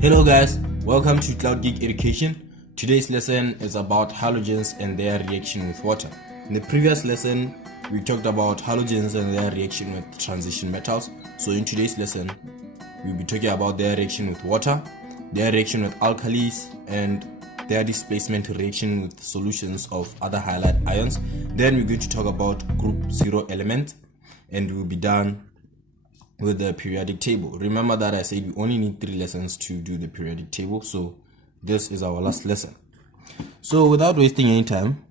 Hello guys, welcome to Cloud Geek Education. Today's lesson is about halogens and their reaction with water. In the previous lesson, we talked about halogens and their reaction with transition metals. So in today's lesson, we'll be talking about their reaction with water, their reaction with alkalis, and their displacement reaction with solutions of other halide ions. Then we're going to talk about group 0 element, and we'll be done with the periodic table. Remember that I said we only need 3 lessons to do the periodic table, so this is our last lesson. So without wasting any time,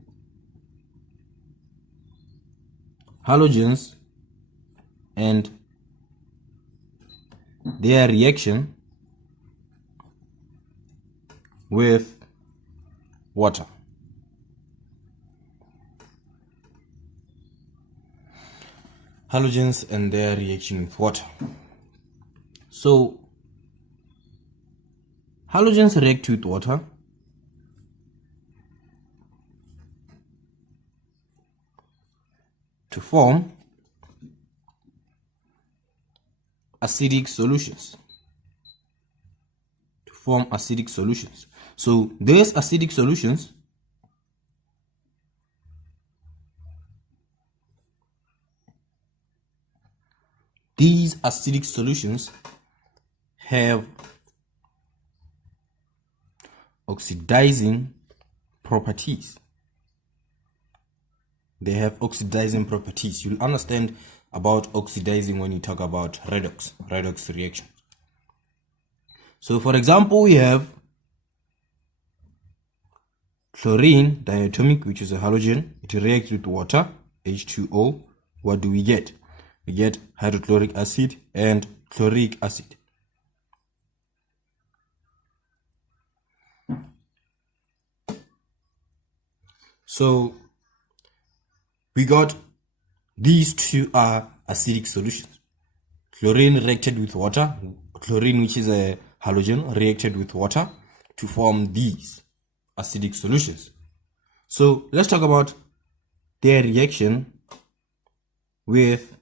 halogens and their reaction with water. Halogens and their reaction with water. So halogens react with water to form acidic solutions. So these acidic solutions have oxidizing properties. You'll understand about oxidizing when you talk about redox reactions. So for example, we have chlorine diatomic, which is a halogen. It reacts with water, H2O. What do we get? We get hydrochloric acid and chloric acid. So we got these two are acidic solutions. Chlorine reacted with water. Chlorine, which is a halogen, reacted with water to form these acidic solutions. So let's talk about their reaction with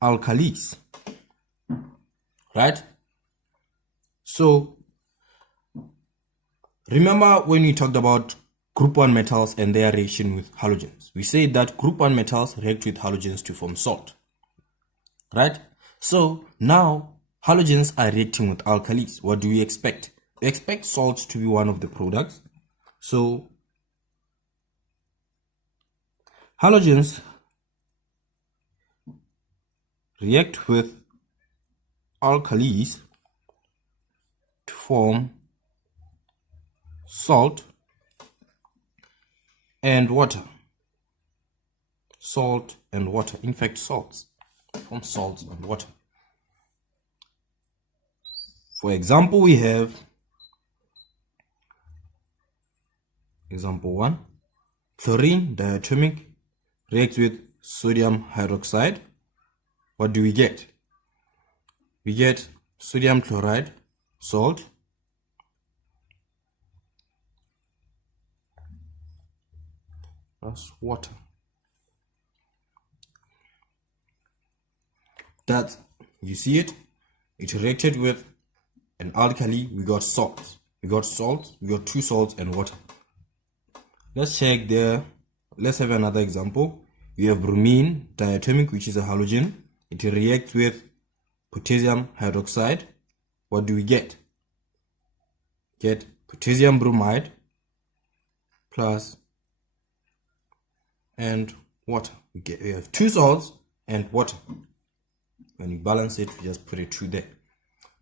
alkalis, right? So remember when we talked about group 1 metals and their reaction with halogens, we said that group 1 metals react with halogens to form salt, right? So now halogens are reacting with alkalis. What do we expect? We expect salt to be one of the products. So halogens react with alkalis to form salt and water. In fact, salts form salts and water. For example, we have example 1, chlorine diatomic reacts with sodium hydroxide. What do we get? We get sodium chloride, salt, plus water. That, you see it? It reacted with an alkali. We got salt. We got 2 salts and water. Let's check there. Let's have another example. We have bromine diatomic, which is a halogen. It reacts with potassium hydroxide. What do we get? Get potassium bromide plus and water. We have 2 salts and water. When you balance it, we just put a 2 there.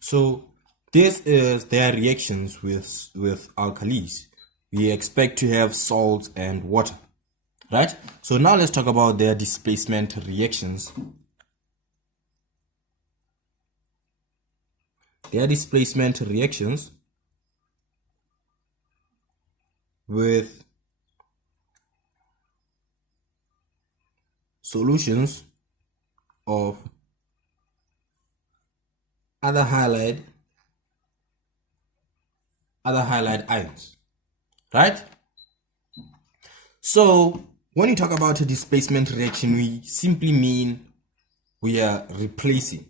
So this is their reactions with alkalis. We expect to have salts and water, right? So now let's talk about their displacement reactions. Their displacement reactions with solutions of other halide ions, right? So when you talk about a displacement reaction, we simply mean we are replacing.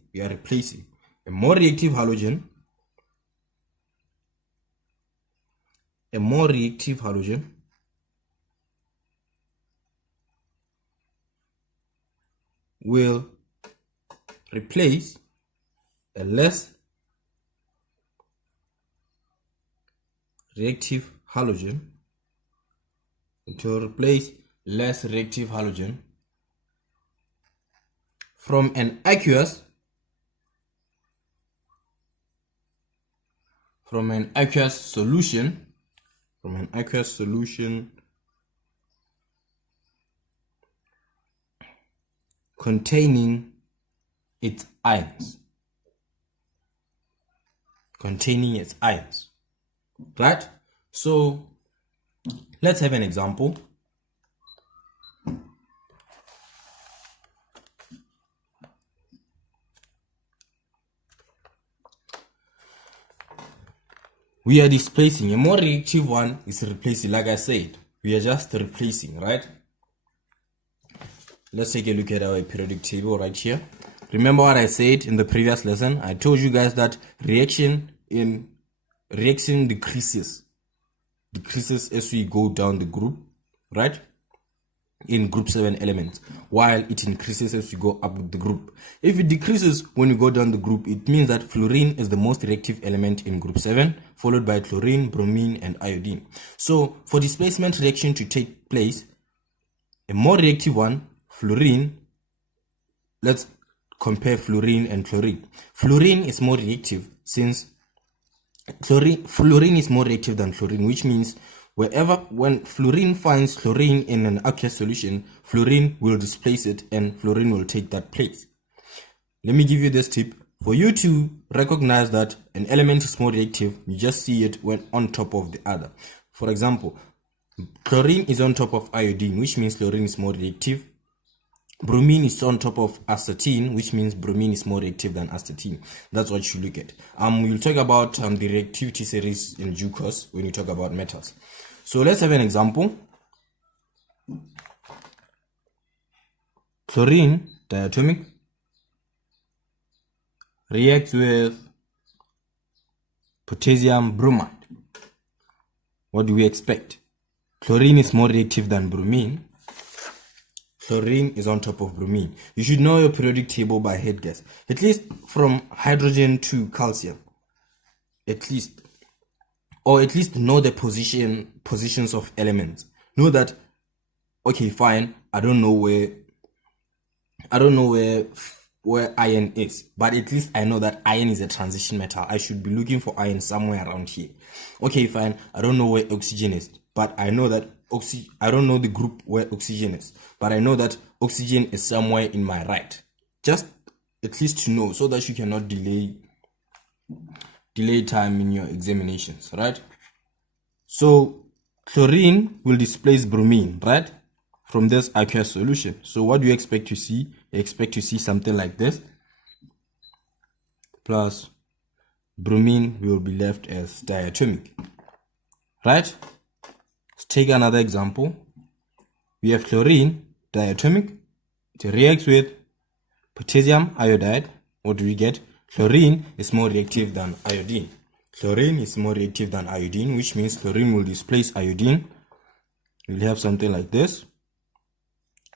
A more reactive halogen will replace a less reactive halogen. It will replace less reactive halogen from an aqueous solution containing its ions. Right? So let's have an example. We are displacing. A more reactive one is replacing. Like I said, we are just replacing, right? Let's take a look at our periodic table right here. Remember what I said in the previous lesson? I told you guys that reaction decreases as we go down the group, right? In group 7 elements, while it increases as we go up the group. If it decreases when you go down the group, it means that fluorine is the most reactive element in group 7, followed by chlorine, bromine, and iodine. So for displacement reaction to take place, a more reactive one, fluorine, let's compare fluorine and chlorine. Fluorine is more reactive since fluorine is more reactive than chlorine, which means when fluorine finds chlorine in an aqueous solution, fluorine will displace it and fluorine will take that place. Let me give you this tip. For you to recognize that an element is more reactive, you just see it when on top of the other. For example, chlorine is on top of iodine, which means chlorine is more reactive. Bromine is on top of astatine, which means bromine is more reactive than astatine. That's what you look at. We'll talk about the reactivity series in due course when we talk about metals. So let's have an example. Chlorine diatomic reacts with potassium bromide. What do we expect? Chlorine is more reactive than bromine. Chlorine is on top of bromine. You should know your periodic table by head guess. At least from hydrogen to calcium. At least know the positions of elements. Know that, okay, fine, I don't know where iron is, but at least I know that iron is a transition metal. I should be looking for iron somewhere around here. Okay, fine, I don't know where oxygen is, but I know that I don't know the group where oxygen is, but I know that oxygen is somewhere in my right. Just at least to know, so that you cannot delay time in your examinations, right? So chlorine will displace bromine, right, from this aqueous solution. So what do you expect to see? You expect to see something like this, plus bromine will be left as diatomic, right? Let's take another example. We have chlorine diatomic. It reacts with potassium iodide. What do we get? Chlorine is more reactive than iodine. Which means chlorine will displace iodine. We'll have something like this,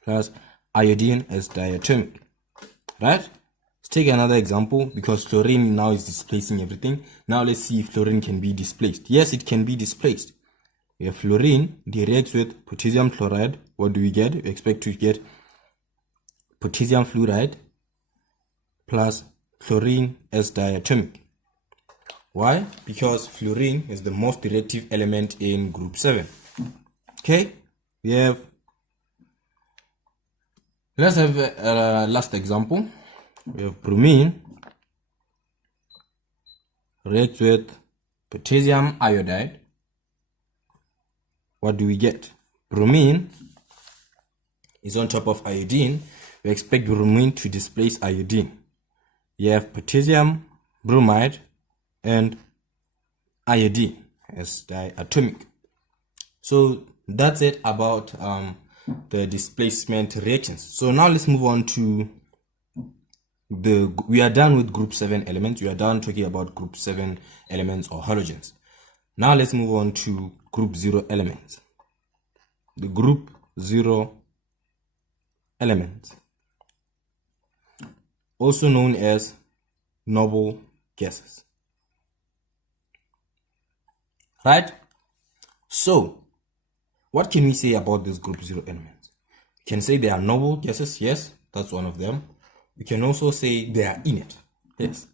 plus iodine as diatomic, right? Let's take another example, because chlorine now is displacing everything. Now let's see if chlorine can be displaced. Yes, it can be displaced. We have fluorine, it reacts with potassium chloride. What do we get? We expect to get potassium fluoride plus chlorine as diatomic. Why? Because fluorine is the most reactive element in group 7. Okay, let's have a last example. We have bromine reacts with potassium iodide. What do we get? Bromine is on top of iodine. We expect bromine to displace iodine. You have potassium bromide and iodine as diatomic. So that's it about the displacement reactions. So now let's move on to we are done with group 7 elements. We are done talking about group 7 elements or halogens. Now let's move on to group 0 elements. The group 0 elements, also known as noble gases. Right? So, what can we say about this group 0 elements? We can say they are noble gases. Yes, that's one of them. We can also say they are inert. Yes,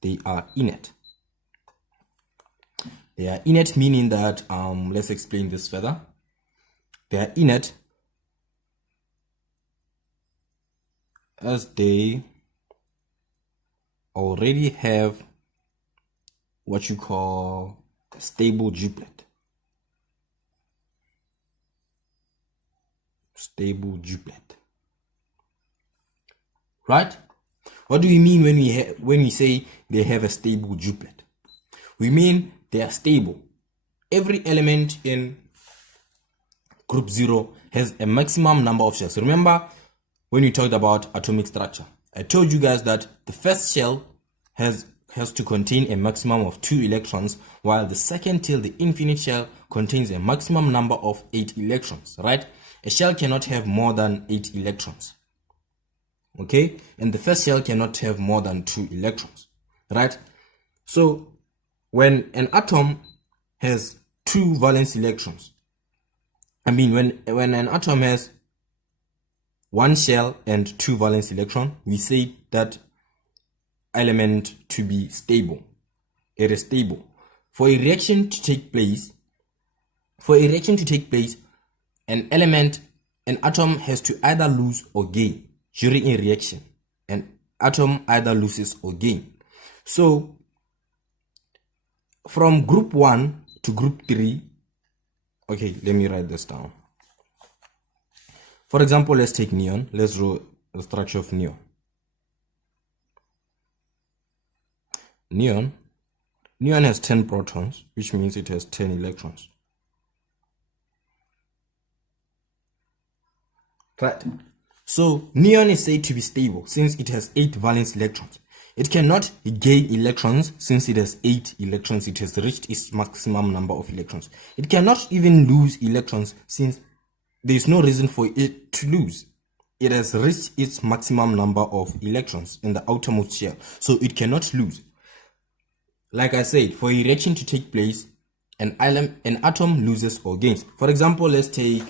they are inert. They are inert, meaning that, let's explain this further. They are inert as they already have what you call a stable duplet. Stable duplet. Right? What do we mean when we say they have a stable duplet? We mean they are stable. Every element in group 0 has a maximum number of shells. Remember when we talked about atomic structure, I told you guys that the first shell has to contain a maximum of 2 electrons, while the second till the infinite shell contains a maximum number of 8 electrons, right? A shell cannot have more than 8 electrons. Okay, and the first shell cannot have more than 2 electrons, right? So when an atom has 2 valence electrons, when an atom has 1 shell and 2 valence electrons, we say that element to be stable. It is stable. For a reaction to take place, an atom has to either lose or gain. During a reaction, an atom either loses or gains. So, from group 1 to group 3, okay, let me write this down. For example, let's take neon. Let's draw the structure of neon. Neon has 10 protons, which means it has 10 electrons. Right. So neon is said to be stable since it has 8 valence electrons. It cannot gain electrons since it has 8 electrons. It has reached its maximum number of electrons. It cannot even lose electrons since there is no reason for it to lose. It has reached its maximum number of electrons in the outermost shell, so it cannot lose. Like I said, for a reaction to take place, an atom loses or gains. For example, let's take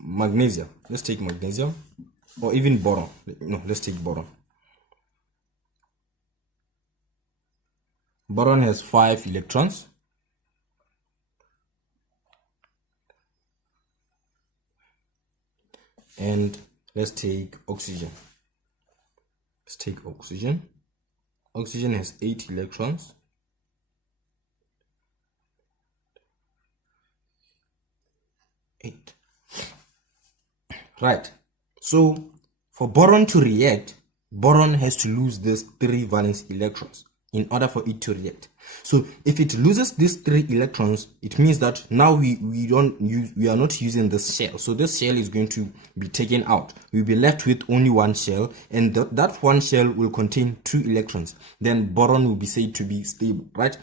magnesium. Let's take magnesium, or even boron. No, let's take boron. Boron has 5 electrons. And let's take oxygen. Let's take oxygen. Oxygen has 8 electrons. Right. So for boron to react, boron has to lose these 3 valence electrons in order for it to react. So if it loses these 3 electrons, it means that now we are not using this shell. So this shell is going to be taken out. We'll be left with only 1 shell, and that 1 shell will contain 2 electrons. Then boron will be said to be stable, right?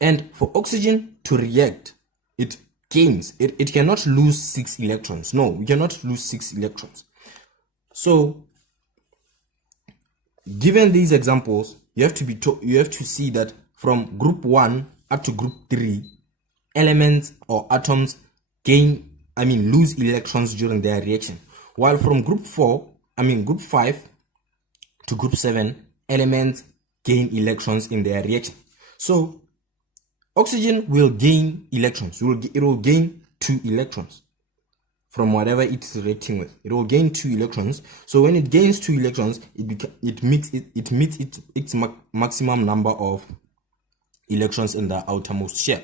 And for oxygen to react, it gains. It cannot lose 6 electrons. No, we cannot lose 6 electrons. So given these examples, you have to see that from group 1 up to group 3, elements or atoms lose electrons during their reaction, while from group 5 to group 7, elements gain electrons in their reaction. So oxygen will gain electrons. It will gain 2 electrons from whatever it's reacting with. It will gain 2 electrons. So when it gains 2 electrons, it meets its maximum number of electrons in the outermost shell.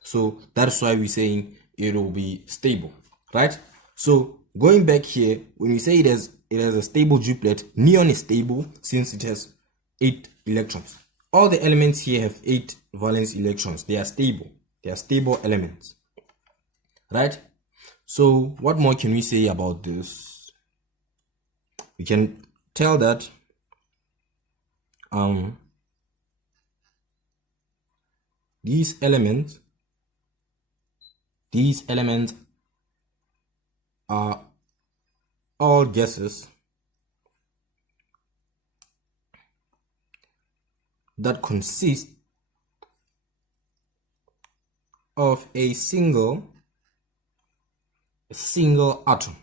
So that's why we're saying it will be stable, right? So going back here, when we say it has a stable duplet, neon is stable since it has 8 electrons. All the elements here have 8 valence electrons. They are stable. They are stable elements, right? So what more can we say about this? We can tell that these elements are all gases that consist of a single atom.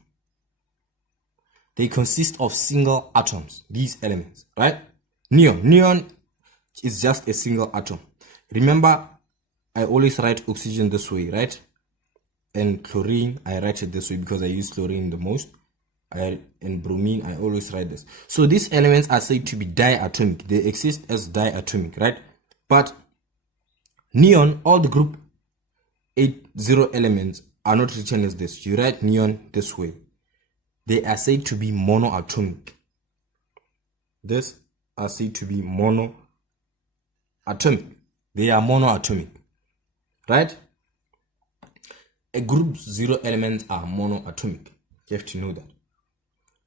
They consist of single atoms, these elements, right? Neon is just a single atom. Remember, I always write oxygen this way, right? And chlorine, I write it this way because I use chlorine the most. And bromine, I always write this. So these elements are said to be diatomic. They exist as diatomic, right? But neon, all the group 80 elements are not written as this. You write neon this way. They are said to be monoatomic. These are said to be monoatomic. They are monoatomic, right? A group 0 elements are monoatomic. You have to know that.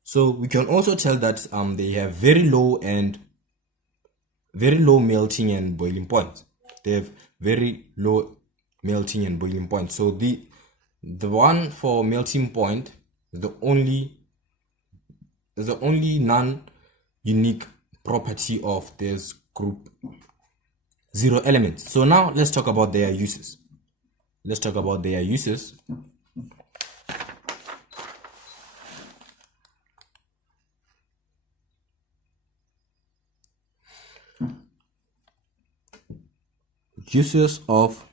So we can also tell that they have very low melting and boiling points. They have very low melting and boiling point. So the one for melting point is the only non-unique property of this group 0 elements. So now let's talk about their uses. Uses of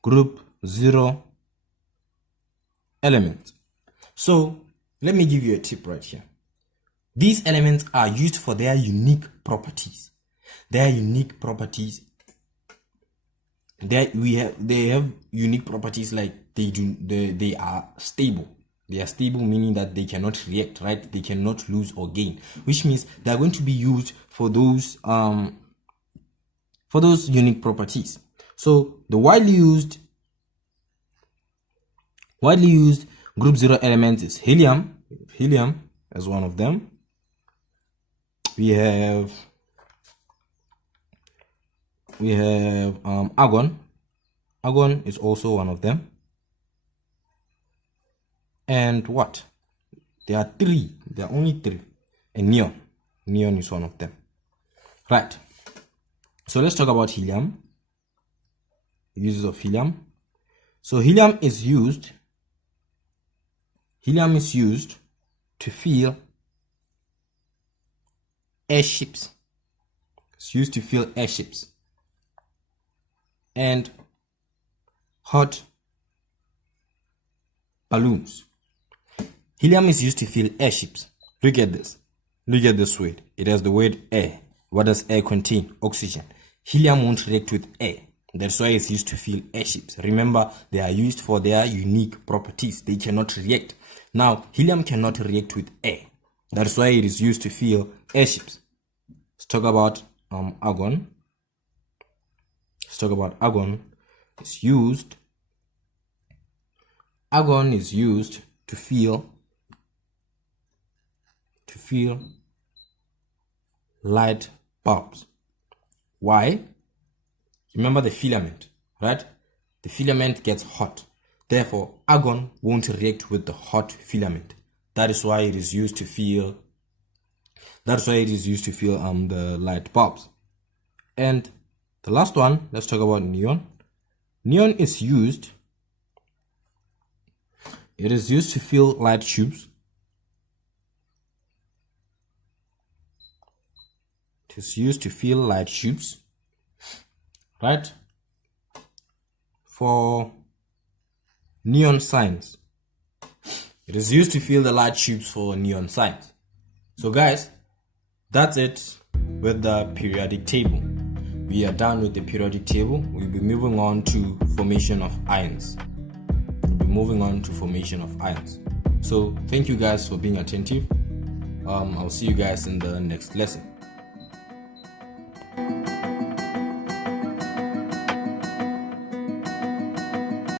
group 0 elements. So let me give you a tip right here. These elements are used for their unique properties. They have unique properties like they are stable. They are stable, meaning that they cannot react, right? They cannot lose or gain, which means they are going to be used for those unique properties. So the widely used group 0 elements is helium. Helium as one of them. We have argon. Argon is also one of them. And what? There are three. There are only three. And neon. Neon is one of them. Right. So let's talk about helium. Uses of helium. So helium is used to fuel airships. It's used to fuel airships and hot balloons. Helium is used to fuel airships. Look at this. Look at this word. It has the word air. What does air contain? Oxygen. Helium won't react with air. That's why it's used to fuel airships. Remember, they are used for their unique properties. They cannot react. Now, helium cannot react with air. That's why it is used to fuel airships. Let's talk about argon. Argon is used to fuel light bulbs. Why? Remember the filament, right? The filament gets hot. Therefore, argon won't react with the hot filament. That is why it is used to fuel the light bulbs. And the last one, let's talk about neon. Neon is used to fuel light tubes. It is used to fuel light tubes, right? For neon signs. It is used to fuel the light tubes for neon signs. So guys, that's it with the periodic table. We are done with the periodic table. We'll be moving on to formation of ions. So thank you guys for being attentive. I'll see you guys in the next lesson.